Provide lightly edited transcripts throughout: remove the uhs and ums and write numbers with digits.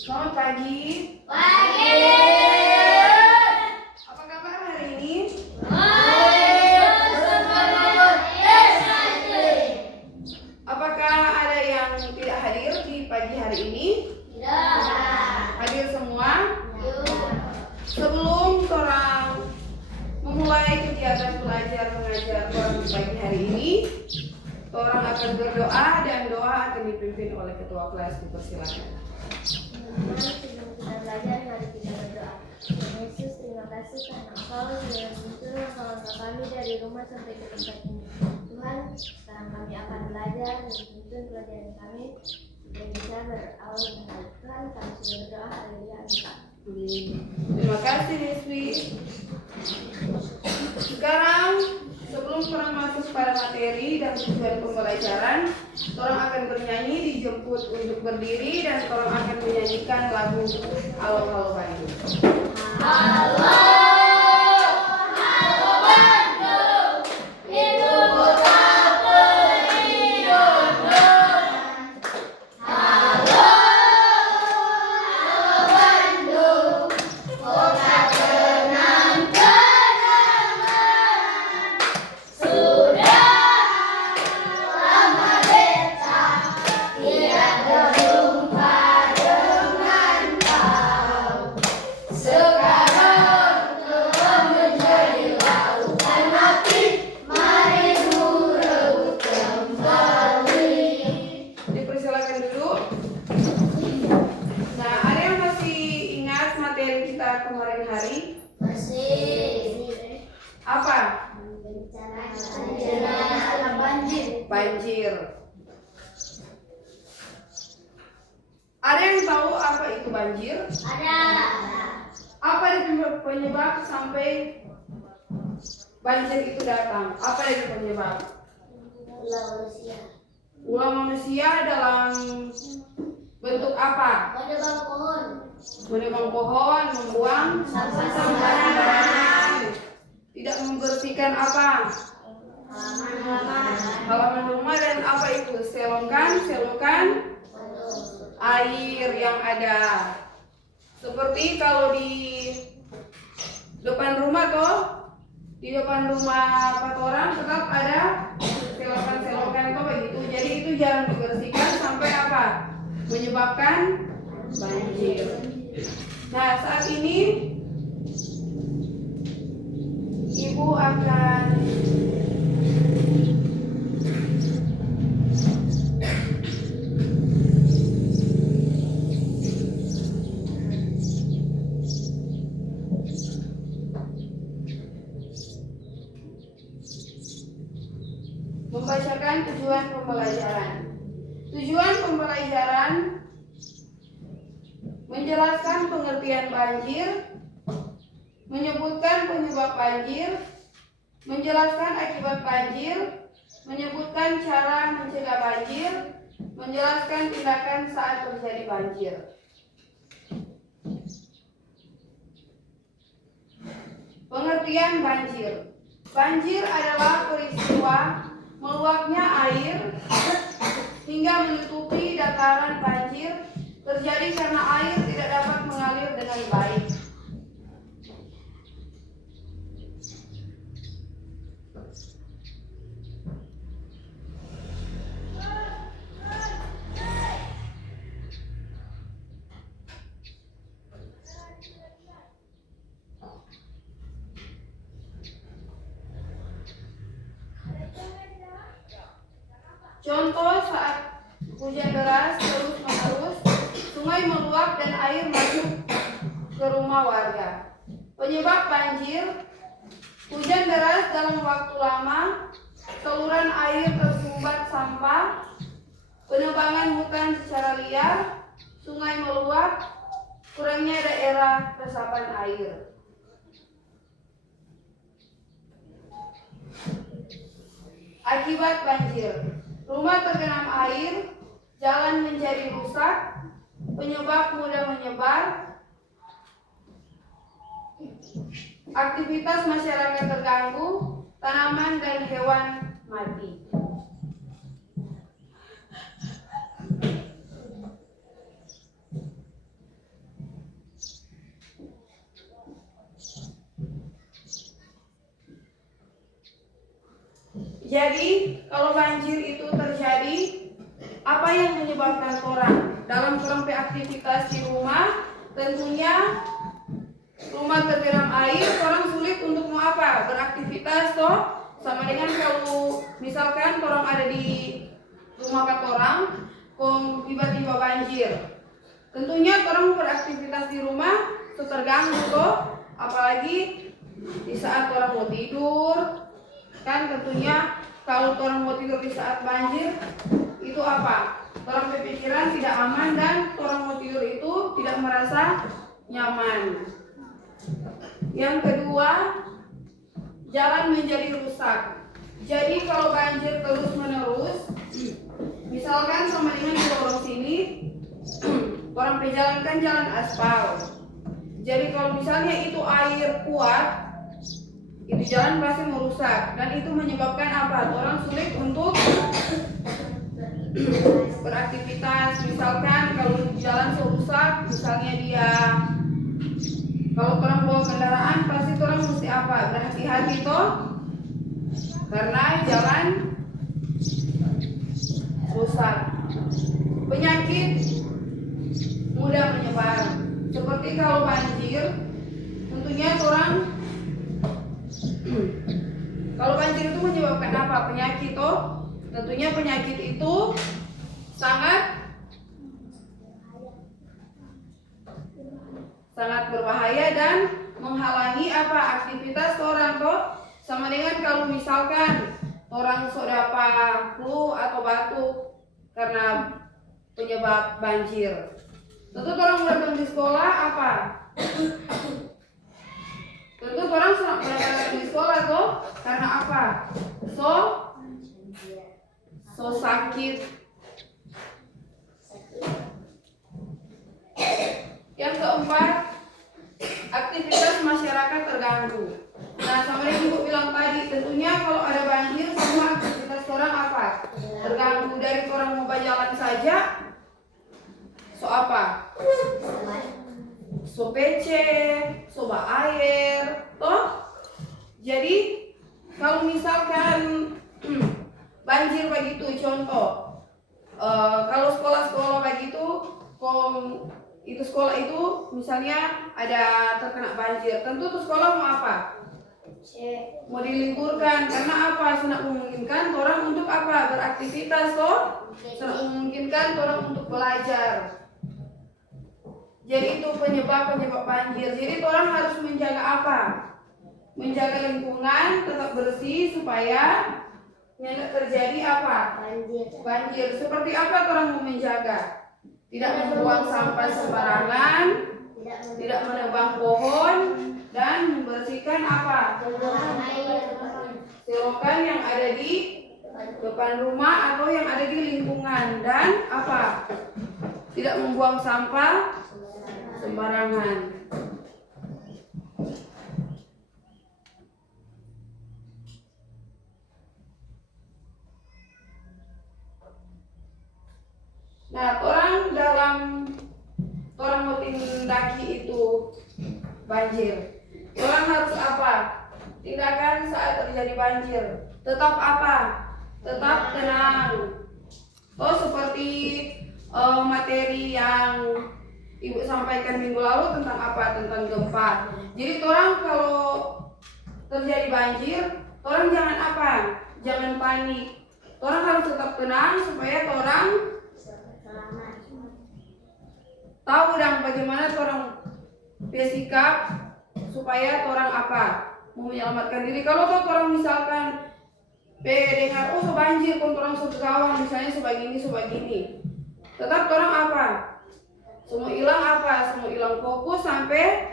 Selamat pagi. Pagi. Apa kabar hari ini? Apakah ada yang tidak hadir di pagi hari ini? Tidak. Hadir semua? Yuk. Sebelum orang memulai kegiatan belajar mengajar orang di pagi hari ini, orang akan berdoa dan doa akan dipimpin oleh ketua kelas. Dipersilakan. Sebelum kita belajar, mari kita berdoa. Tuhan Yesus, terima kasih karena Engkau sudah menuntun langkah-langkah kami dari rumah sampai ke tempat ini. Tuhan, sekarang kami akan belajar dan menuntun pelajaran kami supaya bisa berawal dengan baik. Tuhan, kami sudah berdoa. Haleluya. Amin. Terima kasih Rizwi. Sekarang sebelum orang masuk pada materi dan tujuan pembelajaran, orang akan bernyanyi dijemput untuk berdiri dan orang akan menyanyikan lagu Halo Halo Bandung. Halo. Dipersilakan dulu. Nah, ada yang masih ingat materi kita kemarin hari? Apa? Banjir. Ada yang tahu apa itu banjir? Ada. Apa itu penyebab sampai banjir itu datang? Apa itu penyebab? Ulah manusia dalam bentuk apa? Menebang pohon, membuang sampah sembarangan, tidak membersihkan apa? Halaman rumah. Dan apa itu? Selokan air yang ada. Seperti kalau di depan rumah toh, di depan rumah Pak orang tetap ada selokan toh begitu. Jadi itu jangan dibersihkan sampai apa? Menyebabkan banjir. Nah, saat ini Ibu akan membacakan tujuan pembelajaran. Tujuan pembelajaran menjelaskan pengertian banjir, menyebutkan penyebab banjir, menjelaskan akibat banjir, menyebutkan cara mencegah banjir, menjelaskan tindakan saat terjadi banjir. Pengertian banjir. Banjir adalah peristiwa meluapnya air hingga menutupi dataran banjir terjadi karena air tidak dapat mengalir dengan baik. Contoh saat hujan deras terus-menerus, sungai meluap dan air masuk ke rumah warga. Penyebab banjir: hujan deras dalam waktu lama, saluran air tersumbat sampah, penebangan hutan secara liar, sungai meluap, kurangnya daerah resapan air. Akibat banjir: rumah tergenang air, jalan menjadi rusak, penyebab mudah menyebar, aktivitas masyarakat terganggu, tanaman dan hewan mati. Jadi kalau banjir itu terjadi, apa yang menyebabkan orang dalam orang beraktivitas di rumah? Tentunya rumah tergenang air, orang sulit untuk mau apa? Beraktivitas toh. Sama dengan kalau misalkan orang ada di rumah orang, kok tiba-tiba banjir. Tentunya orang beraktivitas di rumah itu terganggu toh, apalagi di saat orang mau tidur. Kan tentunya kalau orang mau tidur di saat banjir itu apa? Orang berpikiran tidak aman dan orang mau tidur itu tidak merasa nyaman. Yang kedua, jalan menjadi rusak. Jadi kalau banjir terus menerus, misalkan sama dengan di lorong sini, orang berjalankan jalan aspal. Jadi kalau misalnya itu air kuat, itu jalan pasti merusak dan itu menyebabkan apa? Orang sulit untuk beraktivitas. Misalkan kalau jalan rusak, misalnya dia kalau orang bawa kendaraan pasti orang mesti apa? Berhati-hati toh, karena jalan rusak. Penyakit mudah menyebar. Seperti kalau banjir, tentunya orang kalau banjir itu menyebabkan apa? Penyakit toh. Tentunya penyakit itu sangat berbahaya dan menghalangi apa? Aktivitas orang toh. Sama dengan kalau misalkan orang sudah flu atau batuk karena penyebab banjir. Tentu orang datang di sekolah apa? Tentu orang datang di sekolah toh karena apa? So sakit. Yang keempat, aktivitas masyarakat terganggu. Nah, sama yang Ibu bilang tadi, tentunya kalau ada banjir, semua aktivitas orang apa? Terganggu. Dari orang mau berjalan saja, so apa? So PC, so air, toh? Jadi, kalau misalkan banjir begitu, contoh, kalau sekolah-sekolah begitu, itu sekolah itu misalnya ada terkena banjir, tentu tuh sekolah mau apa? Mau diliburkan karena apa? Sangat memungkinkan orang untuk apa? Beraktivitas toh, sangat memungkinkan orang untuk belajar. Jadi itu penyebab banjir. Jadi orang harus menjaga apa? Menjaga lingkungan tetap bersih supaya tidak terjadi apa? Banjir. Seperti apa orang mau menjaga? Tidak membuang sampah sembarangan, tidak menebang pohon, dan membersihkan apa? Selokan yang ada di depan rumah atau yang ada di lingkungan, dan apa? Tidak membuang sampah sembarangan. Nah, orang mau tindaki itu banjir. Orang harus apa? Tindakan saat terjadi banjir. Tetap apa? Tetap tenang. Oh, seperti materi yang Ibu sampaikan minggu lalu tentang apa? Tentang gempa. Jadi orang kalau terjadi banjir, orang jangan apa? Jangan panik. Orang harus tetap tenang supaya orang tahu dan bagaimana orang bersikap supaya orang apa? Mau menyelamatkan diri. Kalau orang misalkan dengar oh banjir, orang segawang misalnya sebagini, tetap orang apa? Semua hilang apa? Semua hilang fokus sampai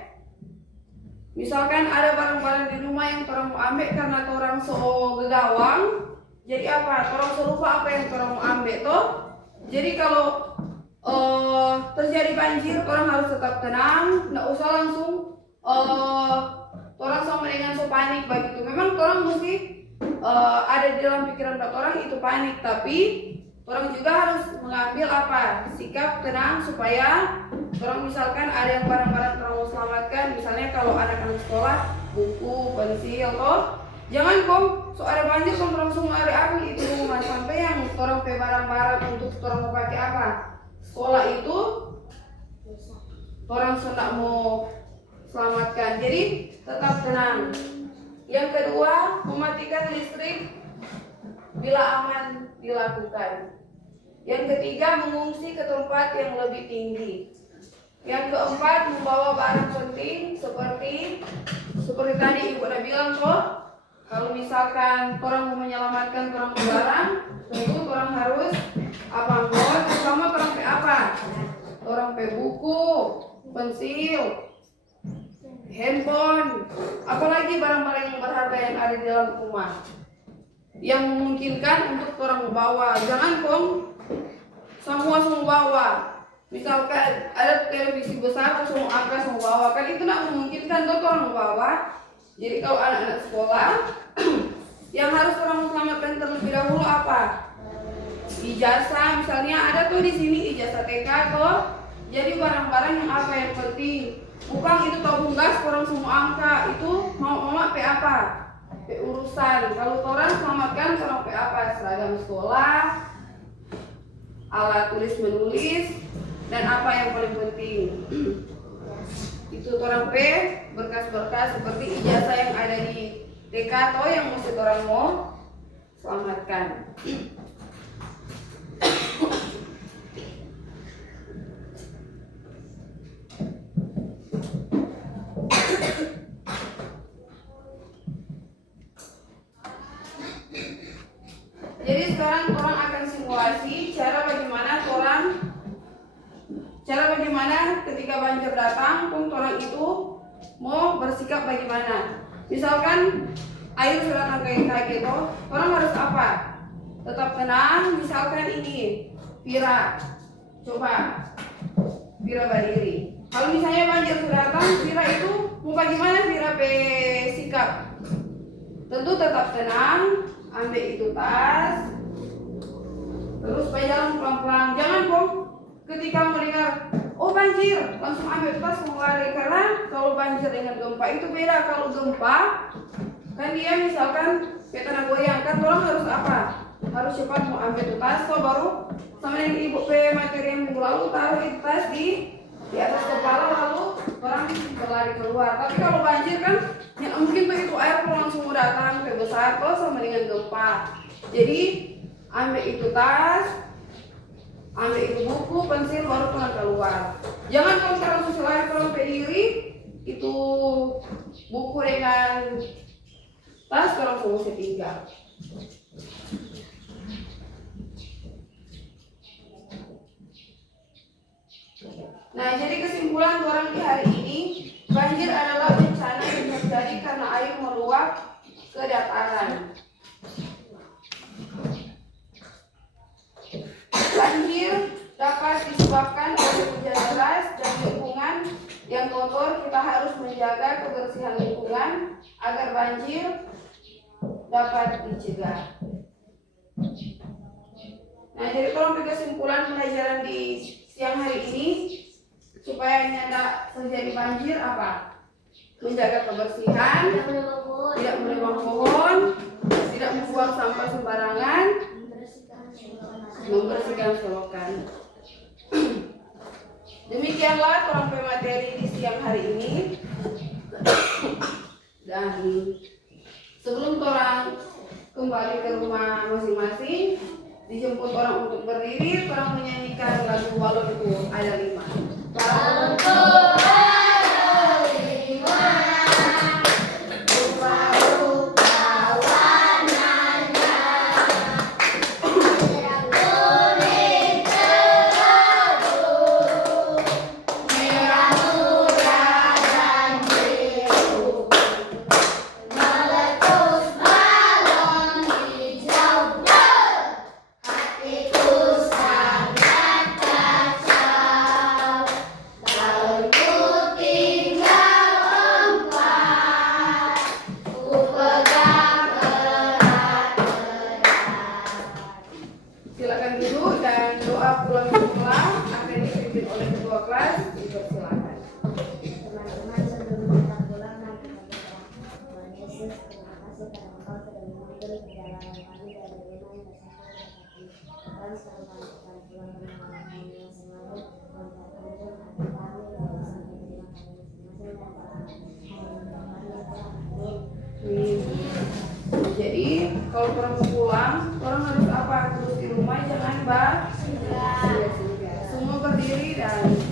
misalkan ada barang-barang di rumah yang orang mau ambil karena orang gegawang. Jadi apa? Orang selupa apa yang orang mau ambil toh. Jadi kalau terjadi banjir, orang harus tetap tenang, nggak usah langsung orang sama dengan panik begitu. Memang orang mesti ada di dalam pikiran orang itu panik, tapi orang juga harus mengambil apa? Sikap tenang supaya orang misalkan ada yang barang-barang orang mau selamatkan, misalnya kalau anak-anak sekolah buku, pensil, toh jangan so ada banjir kan langsung lari apa itu rumah sampai yang orang pe barang-barang untuk orang mau pakai apa sekolah itu orang sudah mau selamatkan. Jadi tetap tenang. Yang kedua, mematikan listrik bila aman dilakukan. Yang ketiga, mengungsi ke tempat yang lebih tinggi. Yang keempat, membawa barang penting seperti tadi Ibu udah bilang kok, kalau misalkan orang mau menyelamatkan orang barang, tentu orang harus apa bawa bersama orang pe apa? Orang pe buku, pensil, handphone, apalagi barang-barang yang berharga yang ada di dalam rumah yang memungkinkan untuk orang membawa. Jangan kong semua bawa. Misalkan ada televisi besar semua angkat semua bawa, kan itu tidak memungkinkan untuk orang membawa. Jadi kalau anak-anak sekolah yang harus orang selamatkan terlebih dahulu apa? Ijazah, misalnya ada tuh di sini ijazah TK tuh. Jadi barang-barang yang apa yang penting. Bukan itu tabung gas orang semua angka itu mau pe apa? Pe urusan. Kalau orang selamatkan orang pe apa? Seragam sekolah, alat tulis menulis, dan apa yang paling penting itu orang pe berkas-berkas seperti ijazah yang ada di TK atau yang mesti orang mau selamatkan. Jadi sekarang orang akan simulasi cara bagaimana ketika banjir datang, orang itu mau bersikap bagaimana. Misalkan air sudah datang kayak gitu, orang harus apa? Tetap tenang. Misalkan ini Vira, coba Vira berdiri. Kalau misalnya banjir sudah datang, Vira itu mau bagaimana Vira sikap? Tentu tetap tenang. Ambil itu tas, terus jalan pelan-pelan. Jangan kok ketika mendengar oh banjir langsung ambil tas mau lari, karena kalau banjir dengan gempa itu beda. Kalau gempa kan dia misalkan kayak tanah goyang, kan orang harus apa? Harus cepat mau ambil itu tas, so baru sama yang ibu materi yang minggu lalu taruh itu tas di atas kepala lalu orang berlari keluar. Tapi kalau banjir kan ya mungkin begitu air langsung datang ke besar tuh sama dengan gempa. Jadi ambil itu tas, ambil itu buku, pensil, baru pelan keluar. Jangan kalau langsung selain kalau berdiri itu buku dengan tas kalau langsung setinggal. Nah, jadi kesimpulan orang di hari ini, banjir adalah bencana yang terjadi karena air meluap ke dataran. Banjir dapat disebabkan oleh hujan deras dan lingkungan yang kotor. Kita harus menjaga kebersihan lingkungan agar banjir dapat dicegah. Nah, jadi kalau kesimpulan pelajaran di siang hari ini, supaya tidak terjadi banjir apa? Menjaga kebersihan, tidak menebang pohon, tidak membuang sampah sembarangan, membersihkan selokan. Demikianlah kurang materi di siang hari ini. Dan sebelum orang kembali ke rumah masing-masing, dijemput orang untuk berdiri, orang menyanyikan lagu Balonku ada 5. Balonku ada 5, rupa-rupa warnanya, kuning kelabu, merah muda dan biru, meletus balon hijau. Hatiku sangat kacau, balonku tinggal 4, ku pegang erat-erat. Silakan duduk dan doa pulang sekolah akan dipimpin oleh ketua kelas. Dipersilakan. Teman-teman, sebelum kita pulang, mari kita berdoa. Tuhan Yesus, terima kasih karena Engkau sudah memberi Nih. Jadi kalau kurang mau pulang, orang harus apa? Terus di rumah jangan semua berdiri dan